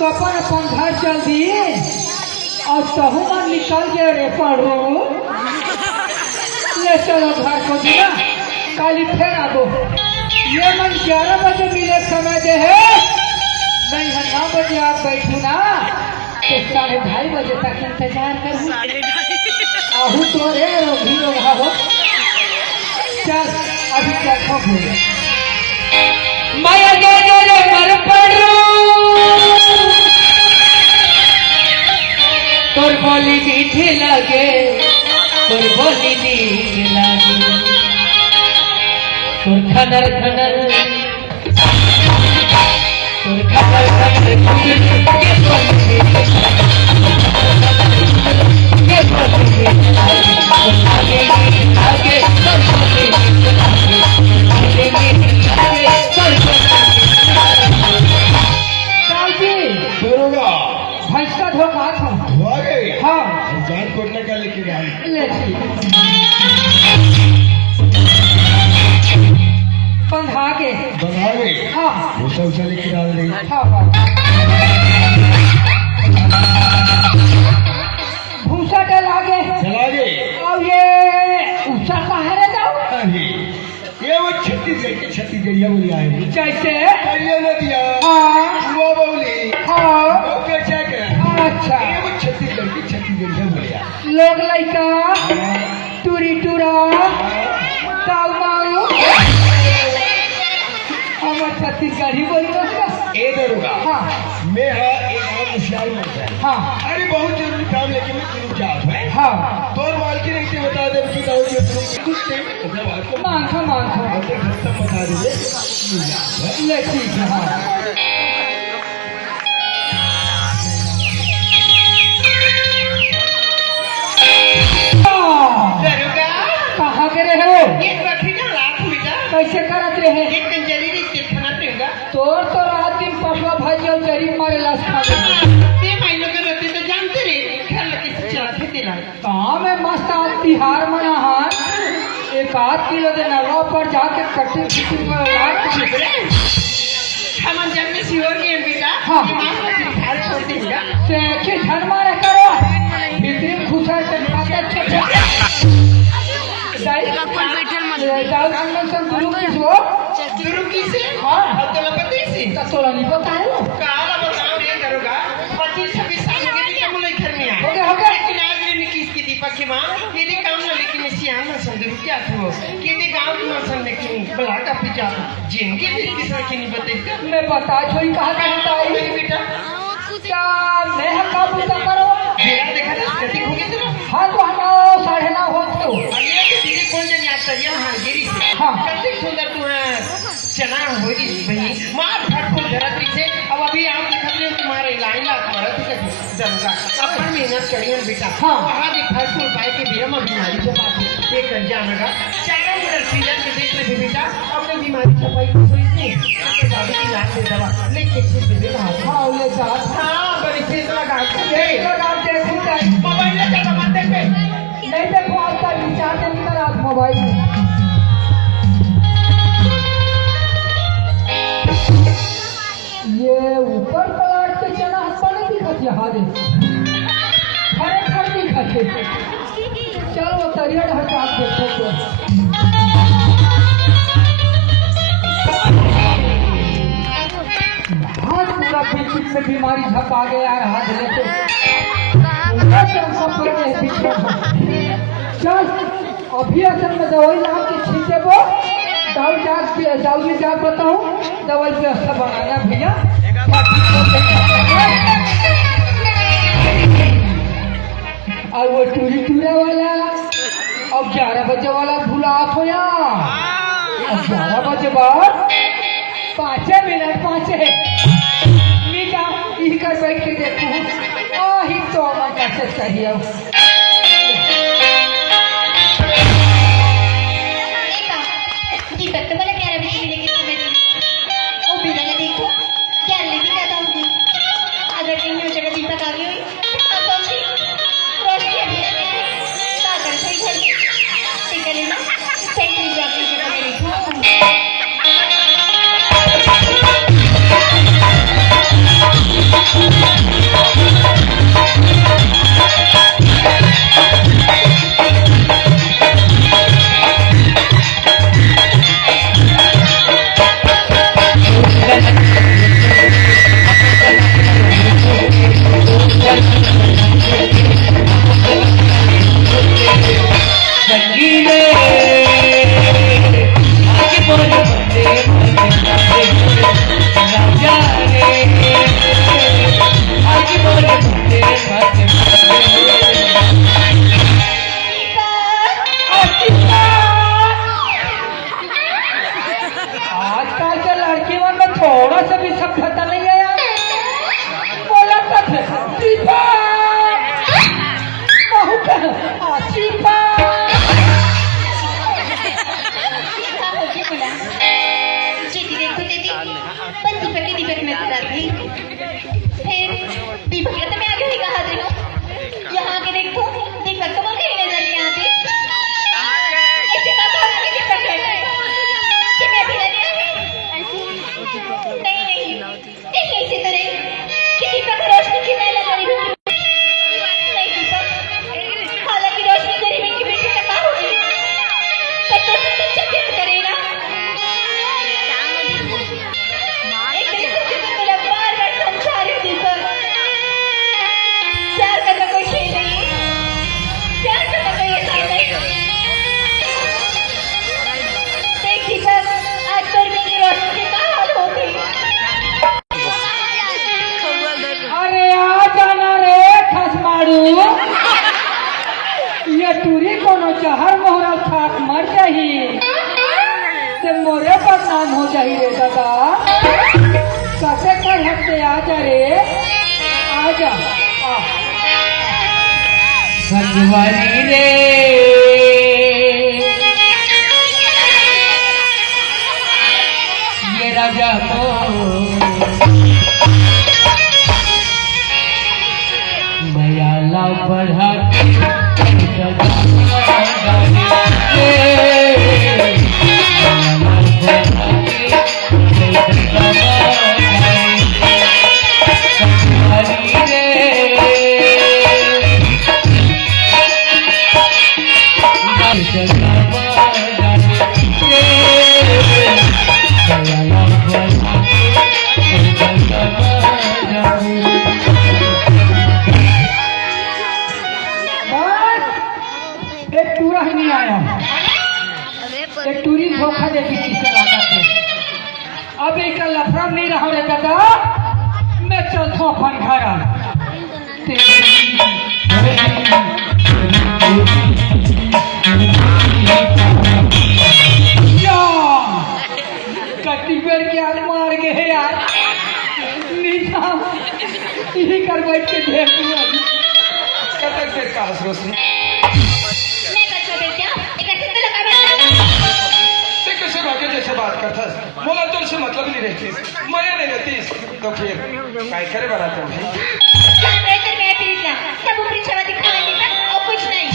तो अपन घर चल दी और तहु मन निकल गए रे पढ़ो ले चलो घर को दिया काली फिर आ दो ये मन 11 बजे मिले समय दे है नहीं है 9 बजे आप बैठू ना तो 2:30 बजे तक इंतजार करूँ आहू तो रे रोगी रोगा हो चल अभी क्या खो माया दे रे मर पड़ू तोर बोली मीठी लगे तोर बोली मीठ लगे तोर खनर खनर तोर खनर खनर भैंस का धोखा था हाँ जान कोटने का लेके गया बंधा के हाँ भूसा उसा लेके डाल रही हाँ हाँ भूसा डला के चला गए और ये ऊंचा कहाँ रह जाओ ये वो छत्तीसगढ़िया बोली आए जैसे नदिया हाँ वो बोली हाँ अच्छा ये वो छत्तीसगढ़िया बोली आए लोग लइका टूरी टूरा ताऊ माऊ हमारे छत्तीसगढ़ी बोली ए दरोगा हाँ मैं हाँ एक और मुशियार मिलता है हाँ अरे बहुत जरूरी काम लेके मैं क्यों जा रहा है हाँ तोर मालकी नहीं थी बता दे कि दाऊ जी तुम कुछ नहीं मतलब आपको मांखो खत्म बता दीजिए ले ठीक है हाँ दरोगा कहाँ के रहे हो ये रखी ना रात हुई था कैसे करत रहे एक कंजरी नहीं चिपना देगा तोर तो रात दिन पटवा भाई जो जरी मारे लाश खा गए ते महीनों के रहते तो जानते रे खेल के चलाते तेरा कहाँ में मस्त आज तिहार मना है 1 किलो दे नरवा पर जाके कटिंग फिटिंग में लाट हम जब में सियोर के बेटा हाँ। घर छोड़ देगा से के धन मारे करो भीतरी खुशर के खाते छे दाई दाऊ अंगन से गुरु की जो गुरु की से हाँ और तो लपटी से तो तोला नहीं पता है काला बताओ रे दरोगा 25-26 साल के भी कम नहीं घर में आ हो गया लेकिन आज ने किस की दीपक के मां ये भी काम ना लेकिन सियान ना संदर्भ क्या था कि ये गांव की ना संदर्भ की बला का पिता जिनके भी किस की नहीं बताई मैं बता छोई कहा कहता है मेरी बेटा क्या मैं हक्का पूजा करो मेरा देखा था गति हो गई तेरा हाँ तो हटाओ 9:30 हो तो अगले के दिन कौन जाने आता है हां गिरी से हाँ कितनी सुंदर तू है चना हो रही भाई मार फट को धरती से अब अभी आप देखते हो तुम्हारे लाइन ला तुम्हारा ठीक है दरोगा अपन मेहनत करिए बेटा हाँ वहां भी फट को पाए के बिना बीमारी से पास एक कर जाएगा चारों मिनट सीजन में देख ले बेटा अपने बीमारी सफाई को सोई नहीं तो दादी की लान दे दवा लेके से दे दे हाँ ले जा हां बड़ी चीज लगा के दे लगा देखो मोबाइल ले जा मत देख नहीं देखो आपका विचार नहीं करा मोबाइल में ये ऊपर पलाट के चना हत्ता नहीं दिखत यहाँ दे खरे दिखते चलो वो तरिया हटा देखो तो हाथ पूरा पीछे में बीमारी झपा गया है हाथ लेके चल अभी असल में दवाई नाम की छींटे वो दाऊ जी जाग बताऊँ दवाई व्यवस्था बनाना भैया और वो टूरी टूरा वाला अब 11 बजे वाला भूला आप हो यहाँ अब 11 बजे बाद 5 मिनट 5 मीठा ई कर बैठ के देखूँ ही तो मैं कैसे चाहिए दीपक तो बोला 11 बजे मिलेगी तुम्हें ओ बिना ने देखो क्या लेके जाता हूँ अगर कहीं हो जगह दीपक आ गई हुई तो अच्छी रोशनी अभी सागर सही घर ठीक है लेना सही नहीं जाती जगह मेरी दीपक या तो मैं आगे ही कहा रही हूँ। यहाँ के देखो दीपक तो वो कहीं नजर नहीं आती। ऐसे कब भावना की दीपक है कि मैं भी नहीं आई? नहीं नहीं कहीं ऐसे तो नहीं कि दीपक रोशनी की मैं लग रही हूँ। नहीं दीपक, हालांकि रोशनी गरीब की बेटी टका होगी पर तो सच्चा प्यार करेगा। एक दिन से मेरा बार बार संसार है दीपक। प्यार करना कोई खेल नहीं है, प्यार करना कोई आसान नहीं। देख दीपक, आज गर्मी की रोशनी से क्या हाल हो गई। अरे आ जाना रे खसमाड़ू, ये टूरी कोनो चहर मोहरा खाक मर जाही से मोरे बदनाम हो जाही रे दादा। कसे कर हफ्ते आ जा रे, आ जा आ। संगवारी रे ये राजा को मयाला बढ़ा एक टूरा ही नहीं आया। एक टूरी धोखा देती किसका लाता थे। अब एक लफड़ा नहीं रहा रे दादा, मैं चलता अपन घर आ। कट्टी पेड़ की आग मार के है यार, नीचा यही कर बैठ के देख लिया। कतक देर का हंस रोशनी कैसे भागे जैसे बात करता बोला तो से मतलब नहीं रहती, मजा नहीं रहती तो फिर काय करे बात है भाई। सब परीक्षा दिखाने की और कुछ नहीं।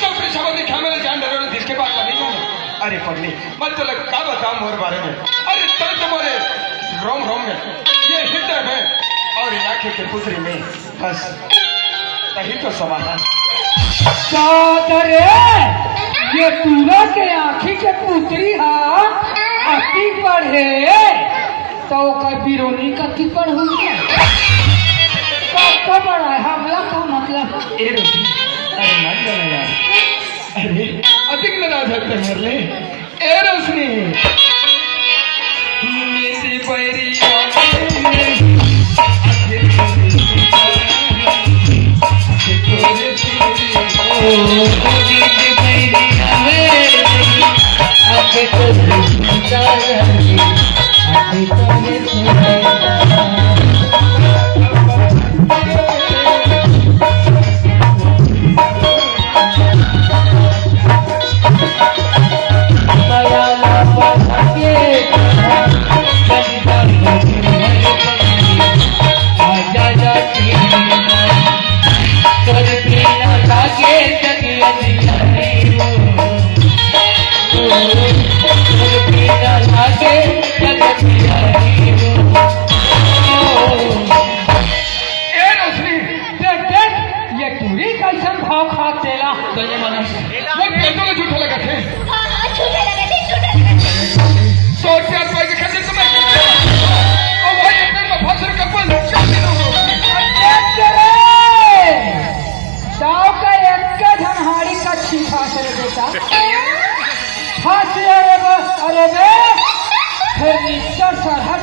सब परीक्षा दिखा मेरे जान डरो दिल के बात नहीं जाने। अरे पगली मत तो लग का बताऊं मोर बारे में। अरे तर तुम्हारे रोम रोम में ये हृदय में और आंखें के पुत्री में बस तही तो समाधान। चादरे ये पूरा के आँखी के पुत्री हा अति पढ़े तो का बिरोनी का की पढ़ हो गया। कब बड़ा है हमला का मतलब ए रोशनी अरे मत जाना यार। अरे अधिक लड़ा सकते मर ले ए रोशनी मेरी पैरी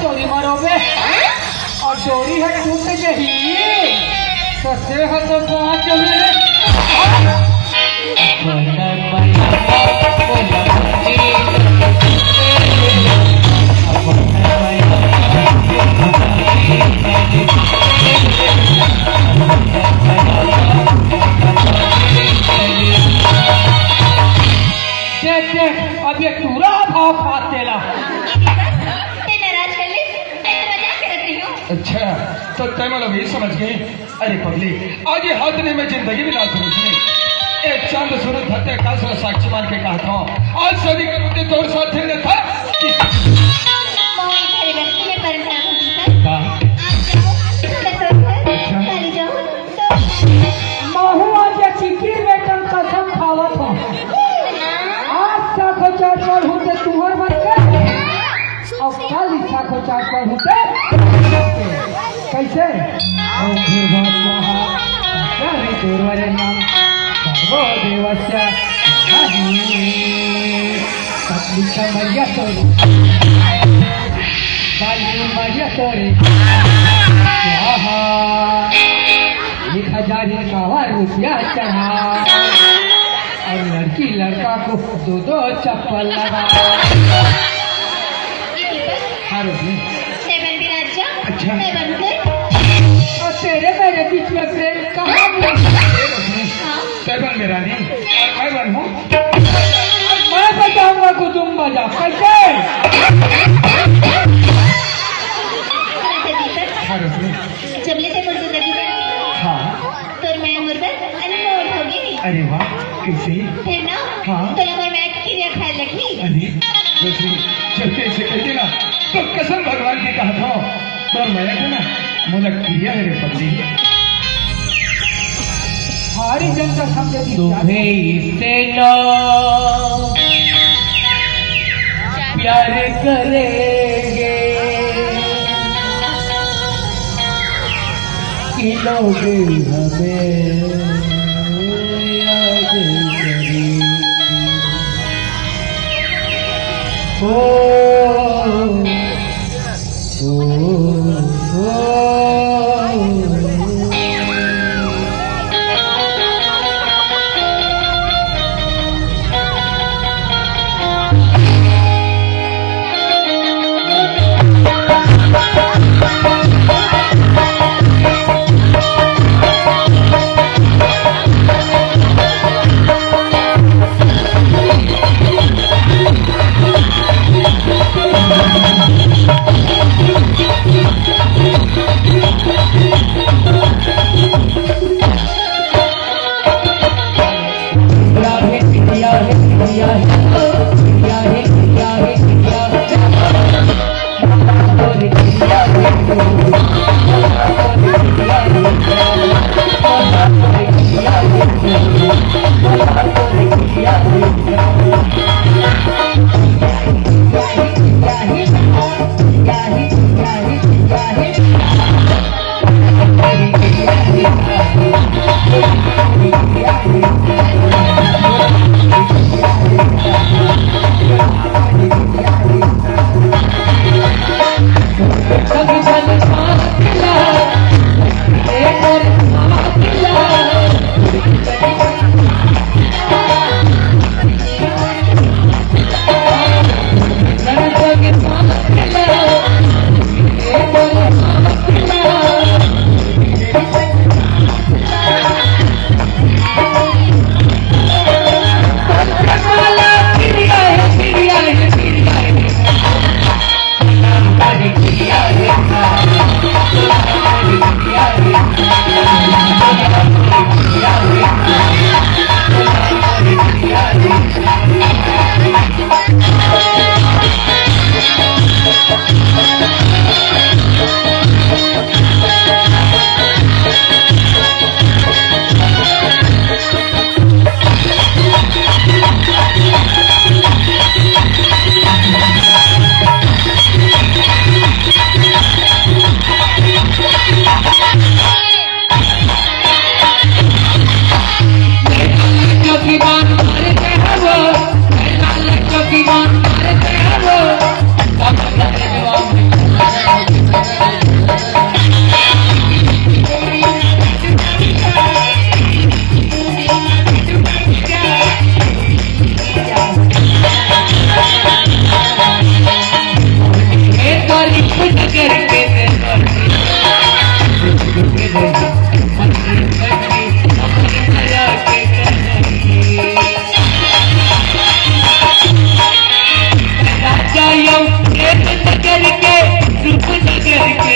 डोरी मारोगे और डोरी है टूट गई तो से है तो पहुंच अब ये पूरा भाव खाते ला। नाराज कर ले, मैं तो मजाक कर रही हूँ। अच्छा तो तैमल अभी समझ गए। अरे पगली, आज ये हाथ ने मैं जिंदगी भी ना समझने एक चांद सूरज धरते का साक्षी मान के कहा था आज शादी करते तोर साथ ने था मोहन तेरे बस्ती में परंपरा होती है। चले जाओ तो महू आज चिकी में कम कसम खावत हो आज साखो चार पर होते तुम्हार बन के और कल साखो चार पर होते कैसे ओम भूर्भुवः स्वः तत्सवितुर्वरेण्यं भर्गो देवस्य धीमहि तन्नो प्रचोदयात् स्वाहा 1000 रुपया चढ़ा और लड़की लड़का को 2 चप्पल लगा हर सेवन विराजा अच्छा। सेवन कर और तेरे मेरे बीच में प्रेम कहाँ हुआ? तैमल मेरा नहीं और मैं बन हूँ मैं बताऊंगा को तुम बजा कैसे हर जबले ते मुर्दे लगी हाँ तो मैं मुर्दा अनमोल होगी अरे वाह कैसे फिर ना हाँ। तो लगभग मैं क्रिया खाए लगी अरे दूसरी चलते से कहते ना तो कसम भगवान की कहा था तो मैं था ना मुझे क्रिया मेरे पगली हमारी जनता समझे तुम्हें इससे ना प्यार करेंगे कि लोग हमें याद करेंगे ओ करके रूप नगर के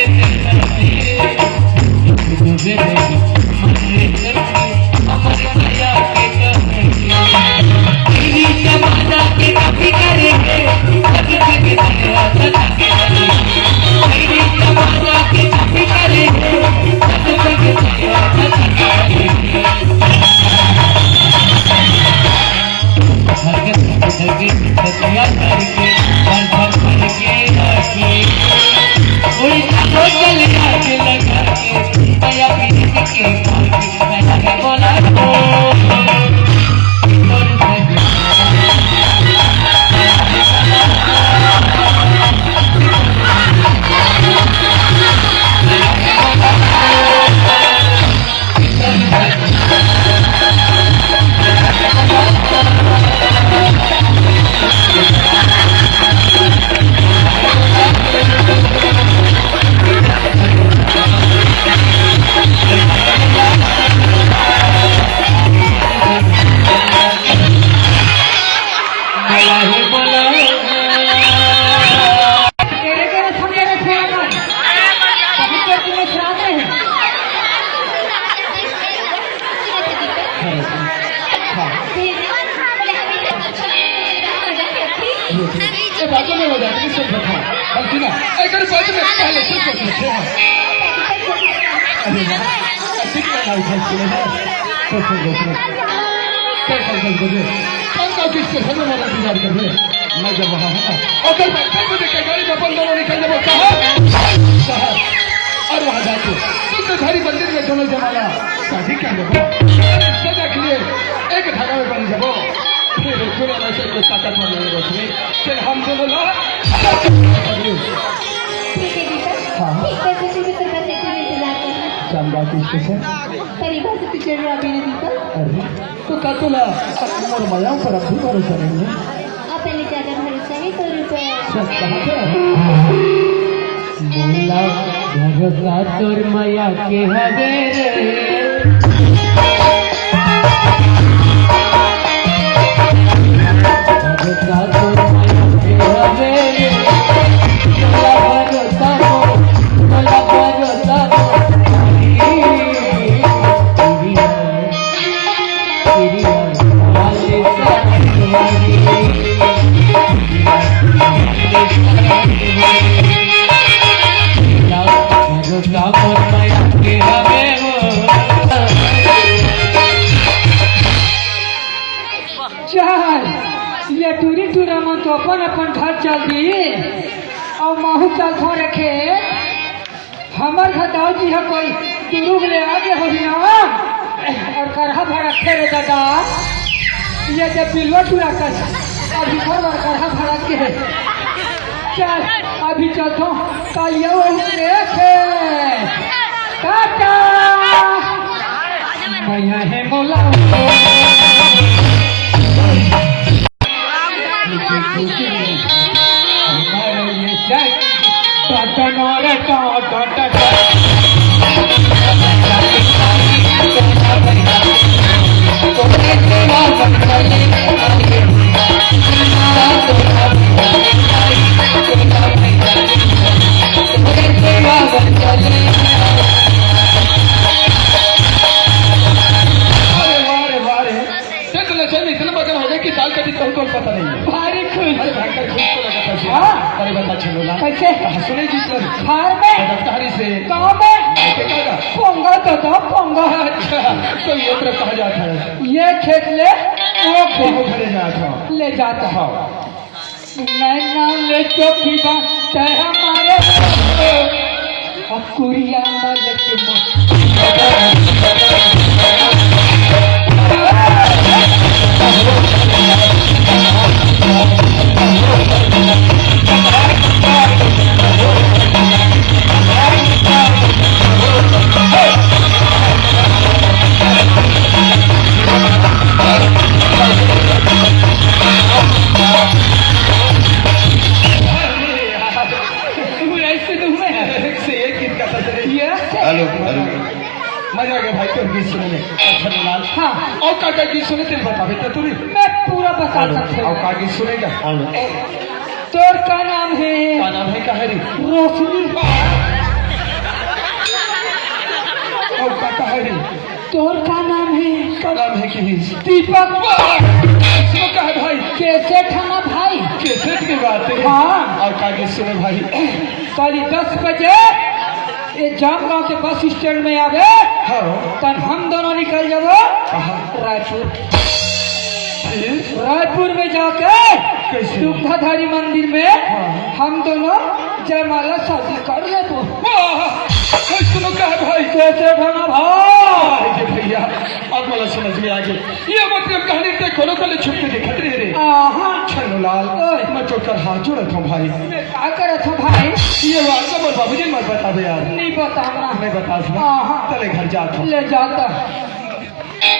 तुम्हें श्राद्ध है हाँ ये बातों में हो जाती है सब बता बल्कि ना अगर बात में पहले से कुछ लिखे हैं अरे वाह ऐसे क्या लाइफ है इसमें तो कल बजे हम का किस स्टेशन में मदद इंतजार कर रहे मैं जब वहाँ हूँ और कल 5 बजे के गाड़ी में अपन दोनों निकल जाओ साहब और वहाँ जाके धारी मंदिर में दोनों जमाना शादी कर लो सजा के लिए एक धागा में बन जाओ फिर दोनों में से कोई ताकत में नहीं रोशनी फिर हम दोनों लोग ठीक है दीपक हाँ। 1 बजे से भी तेरा सेक्टर में इंतजार करना चांदा की स्टेशन परिभा से पिछड़ रहा भी नहीं दीपक अरे तो का तुला और मजाओं पर अब भी भरोसा नहीं है अपने ज्यादा भरोसा है तो रुपए सब कहाँ पे बोला भरोसा तोर माया के हवे रे भरोसा तोर माया के हवे रे बोला भरोसा चल ये टूरी टूरा मन तो अपन घर चल दी और महू चल थो रखे हमर घटाओ जी है कोई दुरुग ले आगे हो ना और करहा भरा खेले दादा ये जब बिलवा टूरा कर अभी घर बार करहा भरा के चल अभी चलतो कालिया देखे टाटा भैया है बोला पता नहीं भारी खुश अरे भयंकर खुश तो लगा था हाँ? अरे बता चलो कैसे सुने जी सर घर में दफ्तारी से गाँव में कहा पोंगा तो दो पोंगा अच्छा तो ये तरफ कहा जाता है ये खेत ले वो खेत वो घरे जाता हूँ ले जाता हाँ नैना ले चौकी बात हमारे कुरिया मलक मजा आ गया भाई तो गीत सुनने अच्छा लाल हाँ और का गीत सुने तेरे बता बेटा तू मैं पूरा बता सकता और हूँ का गीत सुनेगा तोर का नाम है का नाम है का हरी रोशनी और का हरी तोर का नाम है का नाम है कि दीपक इसमें का है भाई कैसे ठाना भाई कैसे की बात है हाँ और का गीत सुने भाई कल 10 बजे ये जाम गांव के बस स्टैंड में आवे हाँ तब हम दोनों निकल जाओ कहाँ रायपुर में जाके कैसे? दुग्धाधारी मंदिर में हम दोनों जयमाला शादी कर ले तो सुनो का है भाई कैसे ठाना भाई ये भैया अब मला समझ में आ गई ये मतलब कहानी ते कोनो को छुप के देखत रहे रे आहा छनो लाल मैं तो कर हाथ जोड़त हूँ भाई मैं क्या करे था भाई ये बात तो मोर बाबूजी मत बता दे यार नहीं बताना मैं बता दूँ आहा चले घर जाता हूँ ले जाता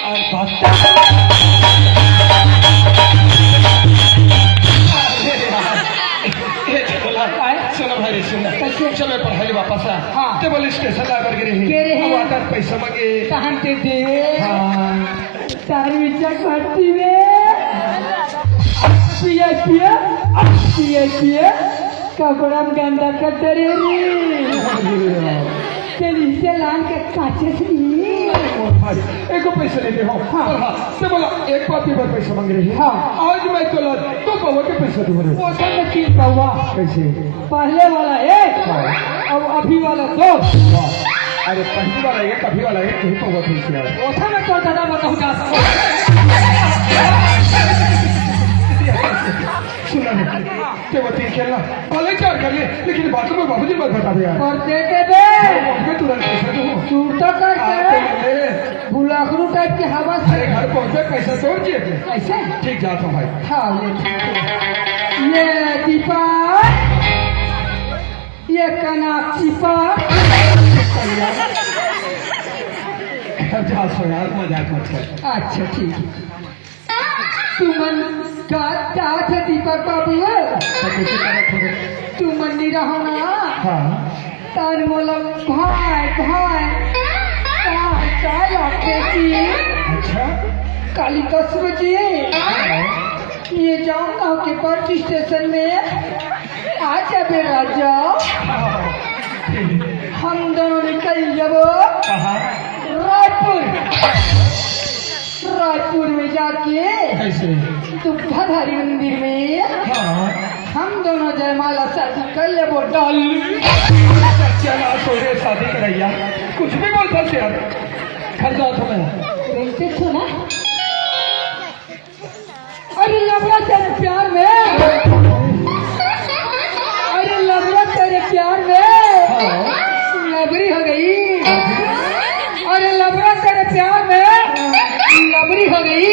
और बात सुनो भाई सुनो कैसे? चलो पढ़ाई वापस आ हाँ। ते बोले स्टेशन ला करके रही के रही? अब आकर पैसा मांगे कहाँ ते दे हाँ तारी विचार करती में पिए पिए पिए पिए कपड़ा गंदा करते रही काचे से और भाई एक पैसे लेते हो हाँ से बोला एक पापी पर पैसे मांग रही है हाँ। आज मैं तो तो पवा के पैसे दूँ वो सब में 3 पौवा कैसे पहले वाला 1 और अभी वाला 2 अरे पहली वाला एक अभी वाला एक कहीं पवा कैसे यार वो सब में तो दादा बताऊँ जा सुना नहीं ते वो तीन खेलना पहले चार कर ले लेकिन बातों में बाबूजी मत बता दे यार और देते बे मैं तुरंत पैसे दूँ चूर तो करते बुलाकरू टाइप की हवा से अरे घर पहुँचे पैसा तोड़ दिए ऐसे ठीक जाता हूँ भाई हाँ ये दीपा ये कनाक्षी पर जा सो यार मजाक मत कर अच्छा ठीक है तुमन का थे दीपक बाबू तो कैसे करत हो तुमन नहीं रहो ना हाँ तार मोला भाई अच्छा काली 10 बजे ये जाऊँ गाँव के बस स्टेशन में आ जाबे राजा हम दोनों निकल जाबो कहाँ रायपुर में जाके कैसे दुग्धाधारी मंदिर में हाँ हम दोनों जयमाला शादी कर लेबो डाल चला तोरे शादी करैया कुछ भी बोलता से यार घर जाओ तो मैं कैसे सुना अरे लबड़ा तेरे प्यार में अरे लबड़ा तेरे प्यार में लबरी हो गई अरे लबड़ा तेरे प्यार में लबरी हो गई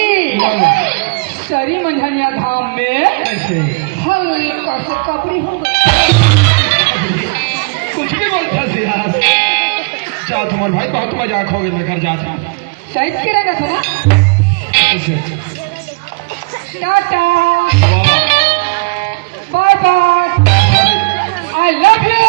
सरी मंझनिया धाम में कैसे हल्का से कबरी हो गई कुछ भी बोलता से यार जा तुम्हारे भाई बहुत मजाक हो गया मैं घर जाता हूँ शायद करेगा सुना कैसे टाटा bye bye I love you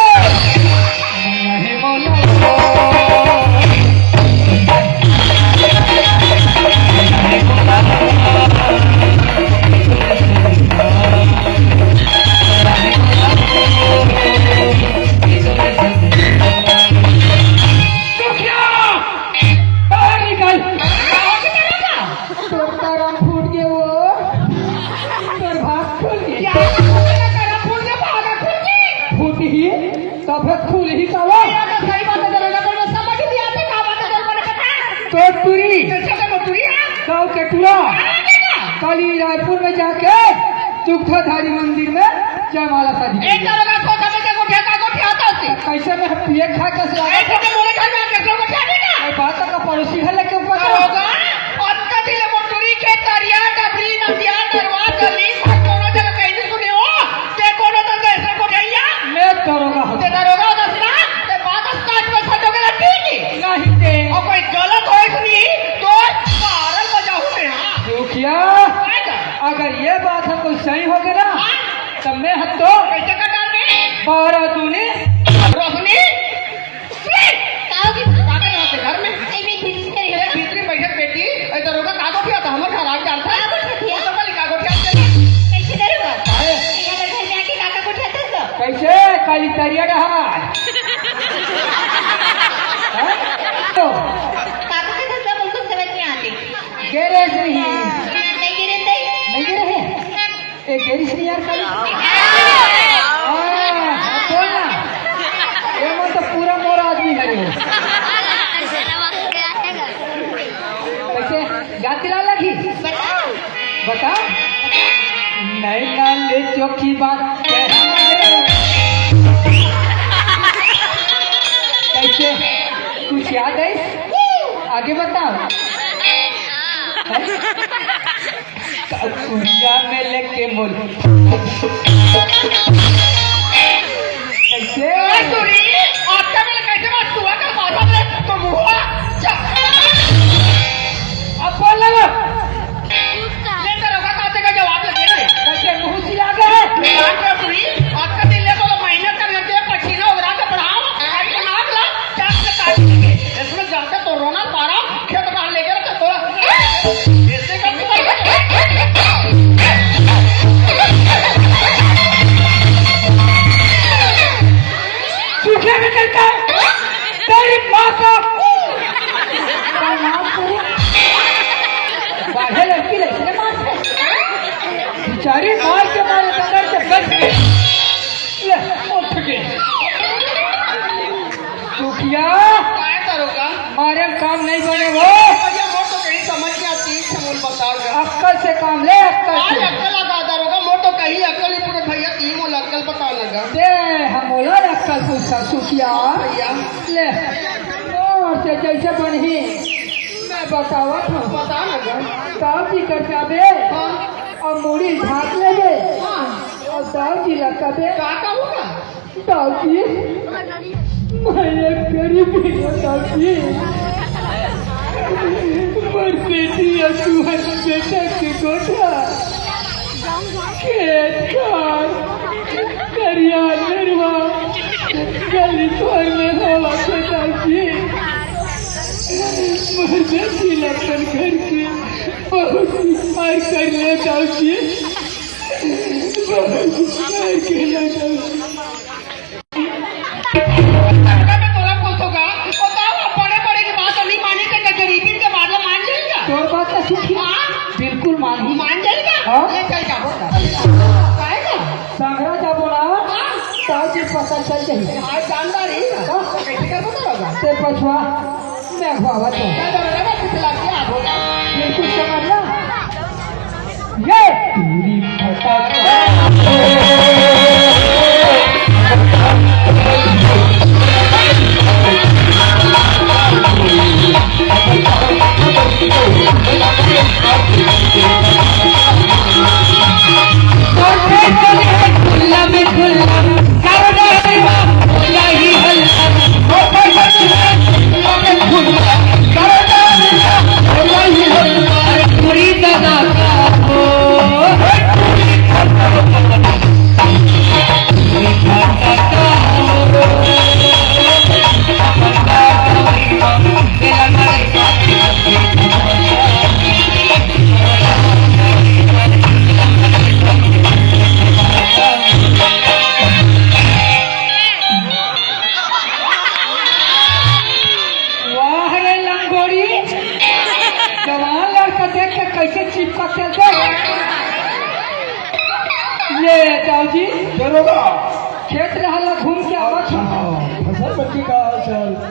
गाँव के टूरा काली रायपुर में जाके दुग्धाधारी मंदिर में जयमाला शादी कैसे में पिए खा के बात का पड़ोसी है लेके ऊपर मैं दरोगा हूँ दुखिया अगर ये बात है कोई सही हो गया ना तब मैं हद तो 12 दूनी रोशनी घर में भीतरी बैठक बेटी दरोगा कागो किया था हमारे घर आके डालता कैसे काली तरिया रहा गैरेज नहीं गिरे है एक गैरेज नहीं यार काली बोलना ये तो पूरा मोरा आदमी है कैसे गाती ला लगी बता नहीं नाले चौकी बात कैसे कुछ याद है आगे बताओ कुड़िया में लेके मोल कैसे अब बोल लगा कैसे मुँह सिला गए का नाम करो बाहर लड़की लड़की मारते बेचारी मार के मारे बगैर से बच गए ले उठ गए सुखिया काय करोगा मारे काम नहीं बने वो भैया मोटो कहीं समझ में आती है समूल बताओगा अक्कल से काम ले अक्कल आज से अक्कल लगा दरोगा मोटो कहीं अक्कल ही पूरे भैया तीन मोल अक्कल बता लगा दे हम बोला अक्कल पूछा सुखिया भैया ले और से जैसे बनी मैं बतावत हूँ बता लगा दाव जी कर जाबे और मूड़ी झाँक ले गए और दाव जी रखा दे का होगा दाव जी मैं एक गरीब दाव जी मर बेटी तुहर बेटा के गोठा खेत खार करिया नरवा गली पर में हवा के दाव जी मर बेटी लगन घर के बहुत मार कर ले दाव जी बहुत मार के ले दाव जी तोरा पूछोगा बताओ बड़े बड़े की बात नहीं मानी तो गरीबी के बाद मान जाएगा तोर बात का सुखिया बिल्कुल मानी मान जाएगा हाँ? ये क्या क्या होता काहेगा संग्रह जाबो ना ताऊ जी पता चल जाए आज जानदार ही ना कैसे कर बताओगा ते पछवा मैं खुआवा तो क्या दरोगा पिछला क्या होगा बिल्कुल समझ ला ये पूरी फटा कैसे चिपकते थे ये दाऊ जी दरोगा खेत रहला घूम के आवत हूँ फसल बच्ची का हाल चाल